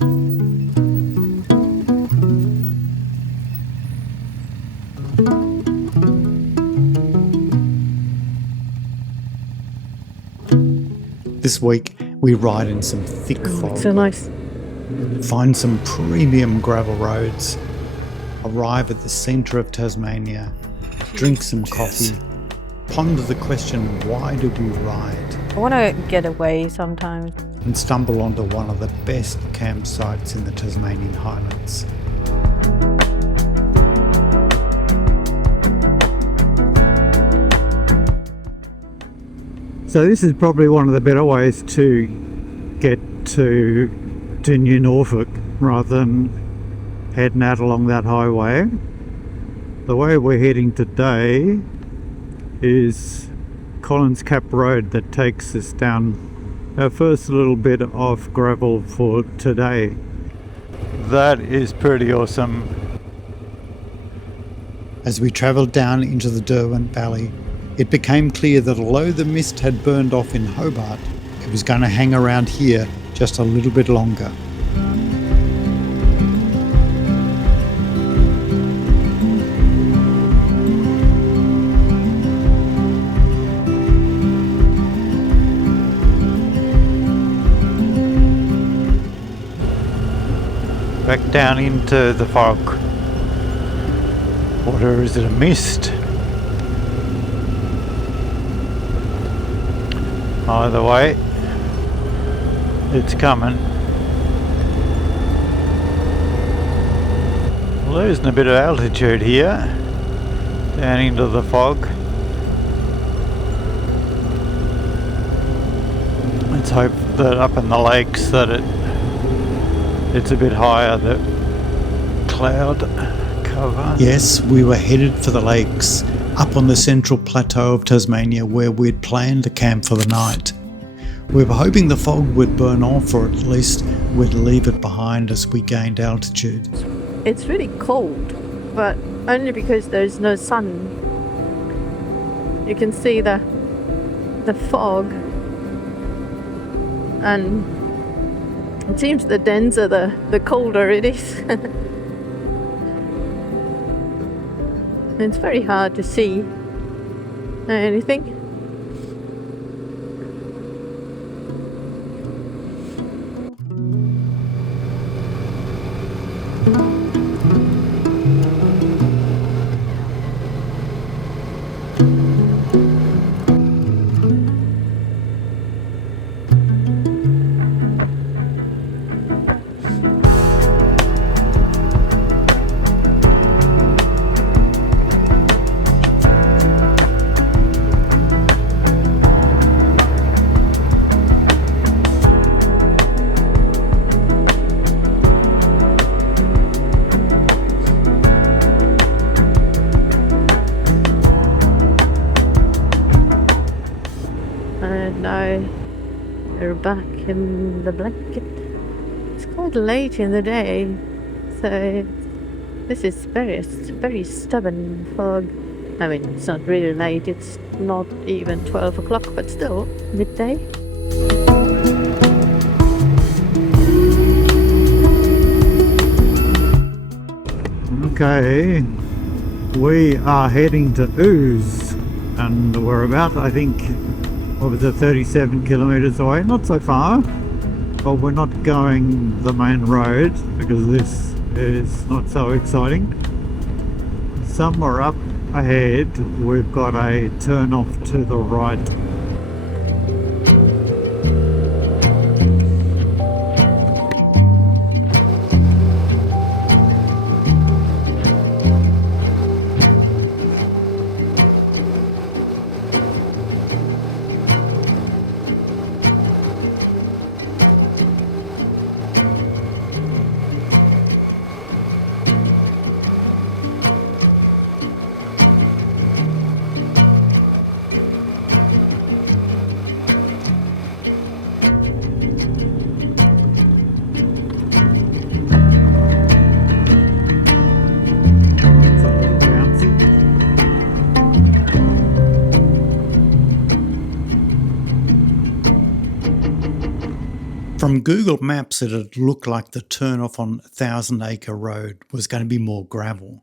This week we ride in some thick fog, It's so nice. find some premium gravel roads, arrive at the centre of Tasmania, drink some coffee, ponder the question, why do we ride? I want to get away sometimes. And stumble onto one of the best campsites in the Tasmanian Highlands. So this is probably one of the better ways to get to New Norfolk rather than heading out along that highway. The way we're heading today is Collins Cap Road that takes us down our first little bit of gravel for today. That is pretty awesome. As we travelled down into the Derwent Valley, it became clear that although the mist had burned off in Hobart, it was going to hang around here just a little bit longer. Back down into the fog. Or is it a mist? Either way, it's coming. Losing a bit of altitude here, down into the fog. Let's hope that up in the lakes that it's a bit higher, the cloud cover. Yes, we were headed for the lakes, up on the central plateau of Tasmania where we'd planned to camp for the night. We were hoping the fog would burn off, or at least we'd leave it behind as we gained altitude. It's really cold, but only because there's no sun. You can see the fog, and it seems the denser the colder it is. It's very hard to see anything. Now we're back in the blanket. It's quite late in the day, so this is very stubborn fog. I mean, it's not really late, it's not even 12 o'clock, but still midday. Okay, we are heading to Ooze, and we're about, I think, 37 kilometres away, not so far, but we're not going the main road because this is not so exciting. Somewhere up ahead we've got a turn off to the right. From Google Maps, it had looked like the turn-off on 1000 Acre Road was going to be more gravel,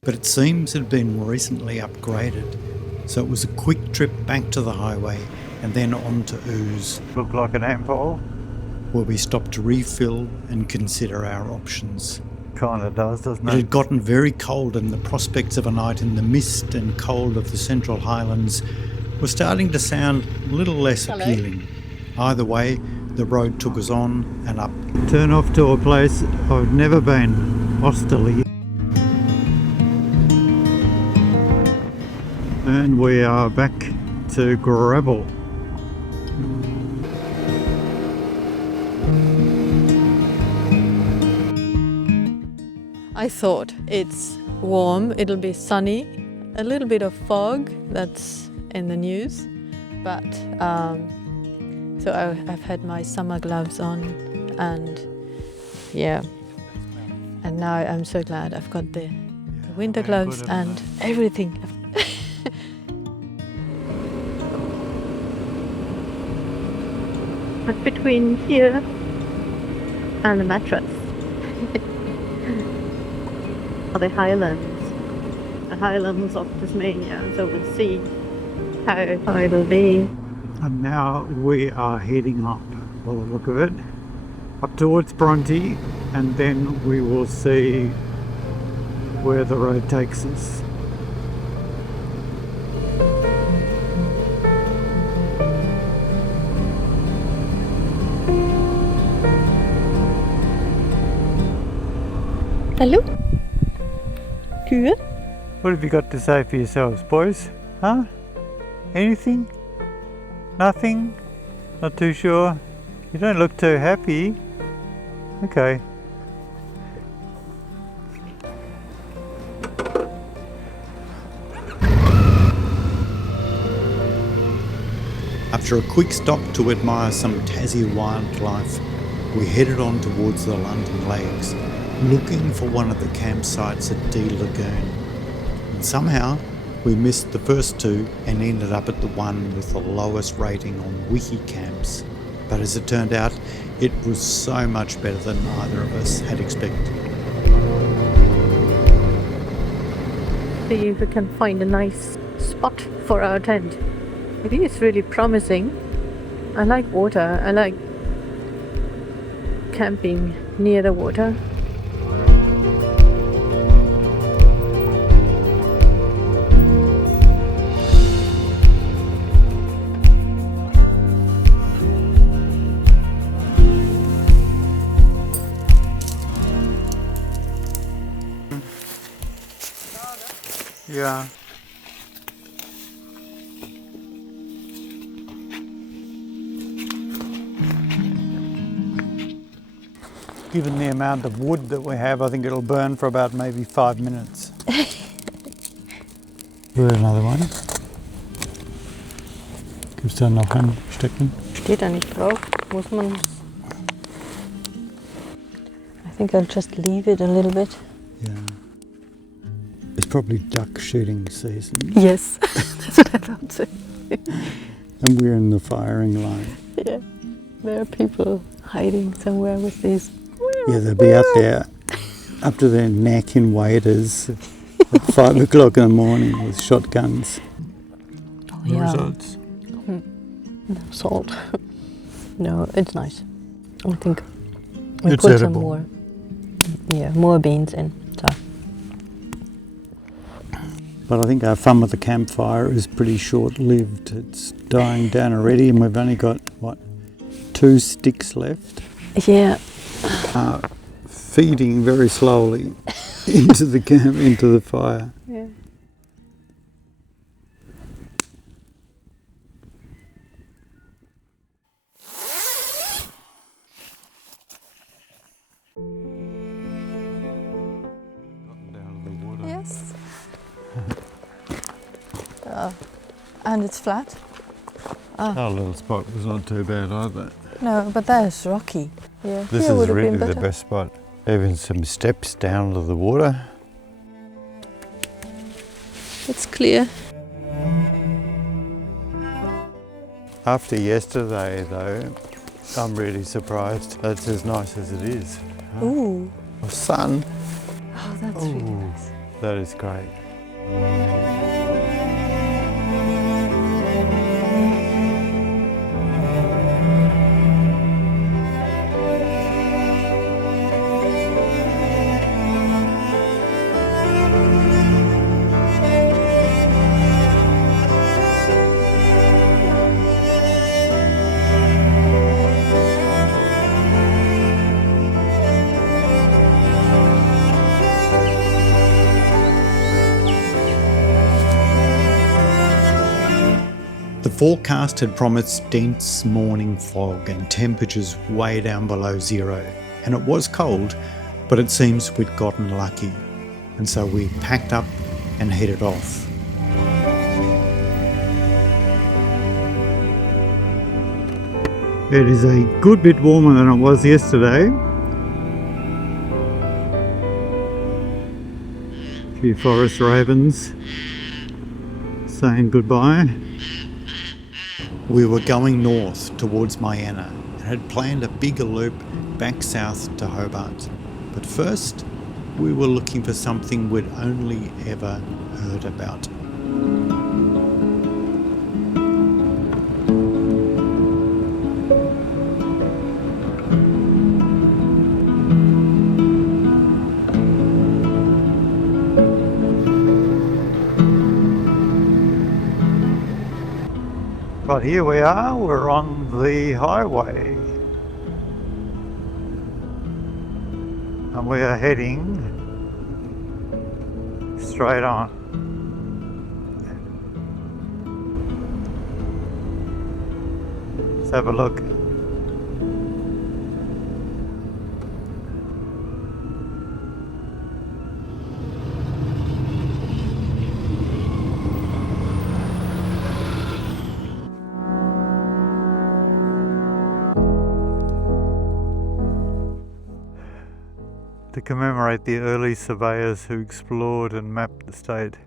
but it seems it had been recently upgraded, so it was a quick trip back to the highway and then on to Ooze, Look like an ampoule. where we stopped to refill and consider our options. Kind of does, doesn't It it? had gotten very cold, and the prospects of a night in the mist and cold of the Central Highlands were starting to sound a little less appealing. Either way, the road took us on and up. Turn off to a place I've never been, Osterley. And we are back to gravel. I thought it's warm, it'll be sunny, a little bit of fog, that's in the news, but so I've had my summer gloves on, and yeah, and now I'm so glad I've got the winter gloves and everything. But between here and the mattress are the Highlands of Tasmania, so we'll see how it'll be. And now we are heading up, by the look of it, up towards Bronte, and then we will see where the road takes us. Hello? Good? What have you got to say for yourselves, boys? Huh? Anything? Nothing? Not too sure? You don't look too happy. Okay. After a quick stop to admire some Tassie wildlife, we headed on towards the London Lakes, looking for one of the campsites at D Lagoon. And somehow we missed the first two and ended up at the one with the lowest rating on Wikicamps. But as it turned out, it was so much better than either of us had expected. See if we can find a nice spot for our tent. I think it's really promising. I like water. I like camping near the water. Yeah. Given the amount of wood that we have, I think it'll burn for about maybe 5 minutes. There's another one. Gibt's da noch ein Stecken? Steht da nicht drauf. Muss man. I think I'll just leave it a little bit. Yeah. It's probably duck shooting season. Yes, that's what I thought too. And we're in the firing line. Yeah, there are people hiding somewhere with these. Yeah, they'll be out there up to their neck in waders at 5 o'clock in the morning with shotguns. Oh, The results. No salt. No, it's nice. I think we It's put edible. more beans in. So. But I think our fun with the campfire is pretty short-lived. It's dying down already, and we've only got, 2 sticks left. Yeah. Feeding very slowly into the camp, into the fire. Yeah. Down to the water. Yes. And it's flat. Our little spot was not too bad either. No, but that is rocky. Yeah. This here is would have really been the better. best spot. Even some steps down to the water. It's clear. After yesterday though, I'm really surprised. That's as nice as it is. Ooh. Oh, sun. Oh, that's really nice. That is great. The forecast had promised dense morning fog and temperatures way down below zero. And it was cold, but it seems we'd gotten lucky. And so we packed up and headed off. It is a good bit warmer than it was yesterday. A few forest ravens saying goodbye. We were going north towards Mianna and had planned a bigger loop back south to Hobart. But first, we were looking for something we'd only ever heard about. But here we are, we're on the highway. And we are heading straight on. Let's have a look. To commemorate the early surveyors who explored and mapped the state.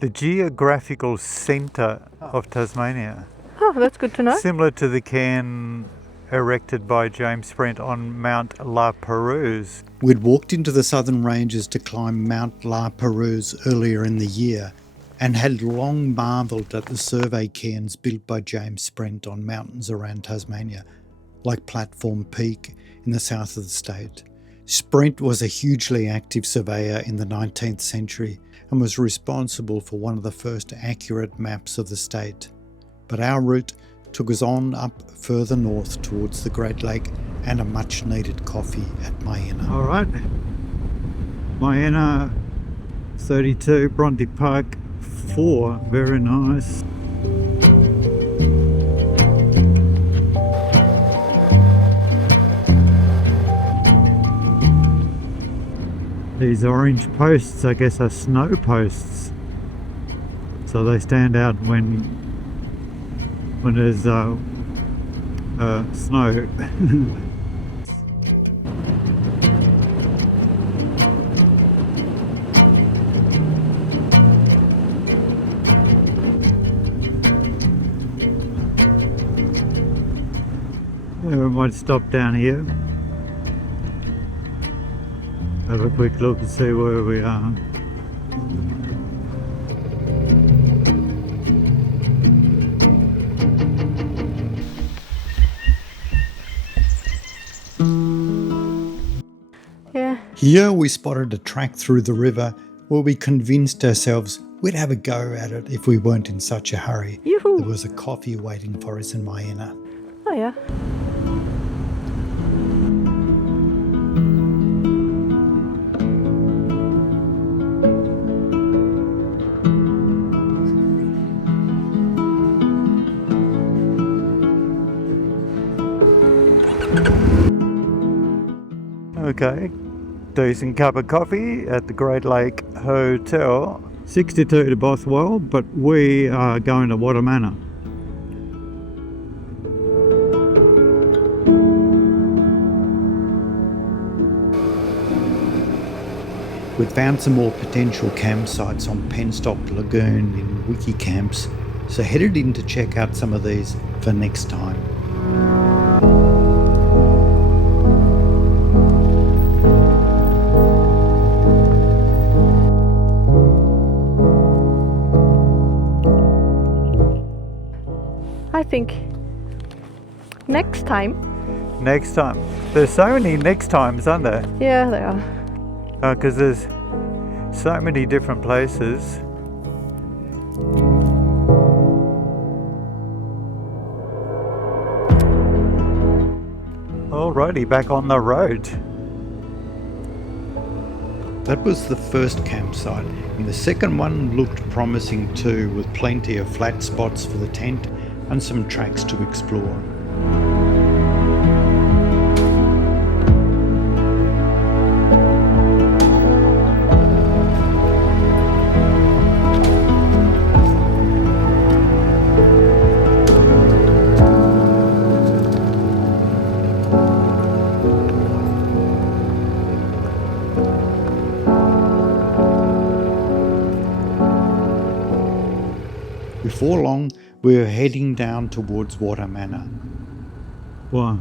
The geographical centre of Tasmania. Oh, that's good to know. Similar to the cairn erected by James Brent on Mount La Perouse. We'd walked into the southern ranges to climb Mount La Perouse earlier in the year and had long marvelled at the survey cairns built by James Brent on mountains around Tasmania, like Platform Peak in the south of the state. Sprent was a hugely active surveyor in the 19th century and was responsible for one of the first accurate maps of the state. But our route took us on up further north towards the Great Lake and a much needed coffee at Mianna. All right, Mianna 32, Bronte Park 4, very nice. These orange posts, I guess, are snow posts, so they stand out when there's snow. Yeah, we might stop down here. Have a quick look and see where we are. Yeah. Here we spotted a track through the river where we convinced ourselves we'd have a go at it if we weren't in such a hurry. Yoo-hoo. There was a coffee waiting for us in Mianna. Oh, yeah. Okay, decent cup of coffee at the Great Lake Hotel. 62 to Bothwell, but we are going to Watermanor. We'd found some more potential campsites on Penstock Lagoon in Wiki Camps, so headed in to check out some of these for next time. think next time. Next time. There's so many next times, aren't there? Yeah, there are. Because there's so many different places. Alrighty, back on the road. That was the first campsite, and the second one looked promising too, with plenty of flat spots for the tent and some tracks to explore. Before long, we were heading down towards Water Manor. Wow.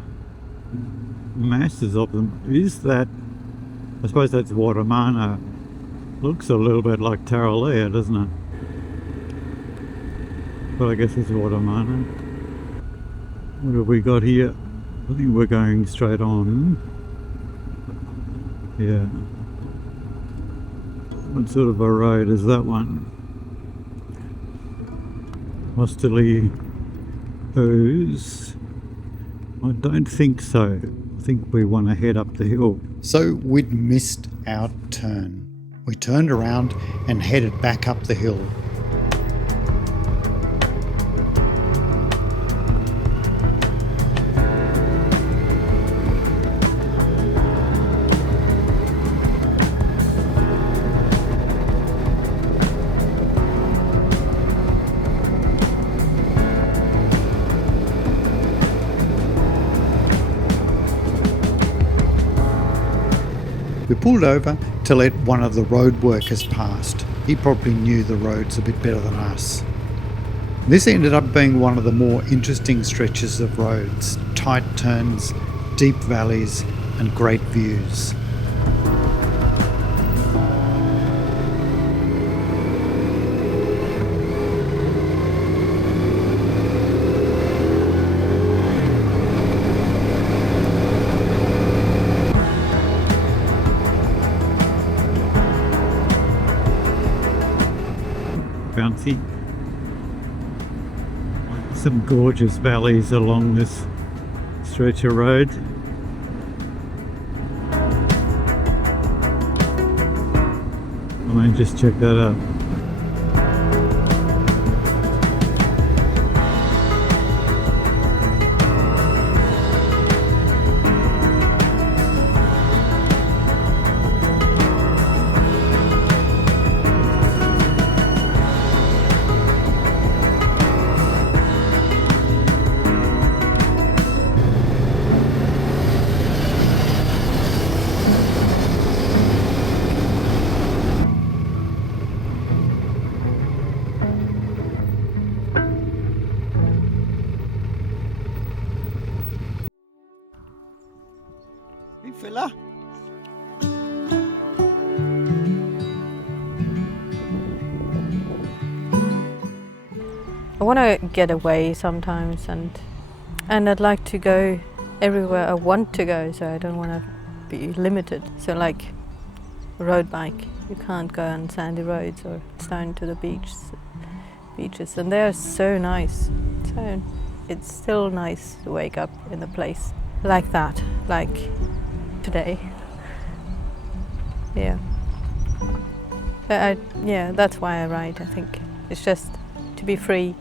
Masses of them. Is that... I suppose that's Water Manor. Looks a little bit like Tarraleah, doesn't it? But I guess it's Water Manor. What have we got here? I think we're going straight on. Yeah. What sort of a road is that one? Hostility O's? I don't think so. I think we want to head up the hill. So we'd missed our turn. We turned around and headed back up the hill. We pulled over to let one of the road workers past. He probably knew the roads a bit better than us. This ended up being one of the more interesting stretches of roads. Tight turns, deep valleys, and great views. Bouncy. Some gorgeous valleys along this stretch of road. I mean, just check that out. Hey fella. I want to get away sometimes, and I'd like to go everywhere I want to go, so I don't want to be limited. So like a road bike, you can't go on sandy roads or down to the beaches, and they're so nice. So it's still nice to wake up in a place like that, like today. Yeah. Yeah, that's why I ride. I think it's just to be free.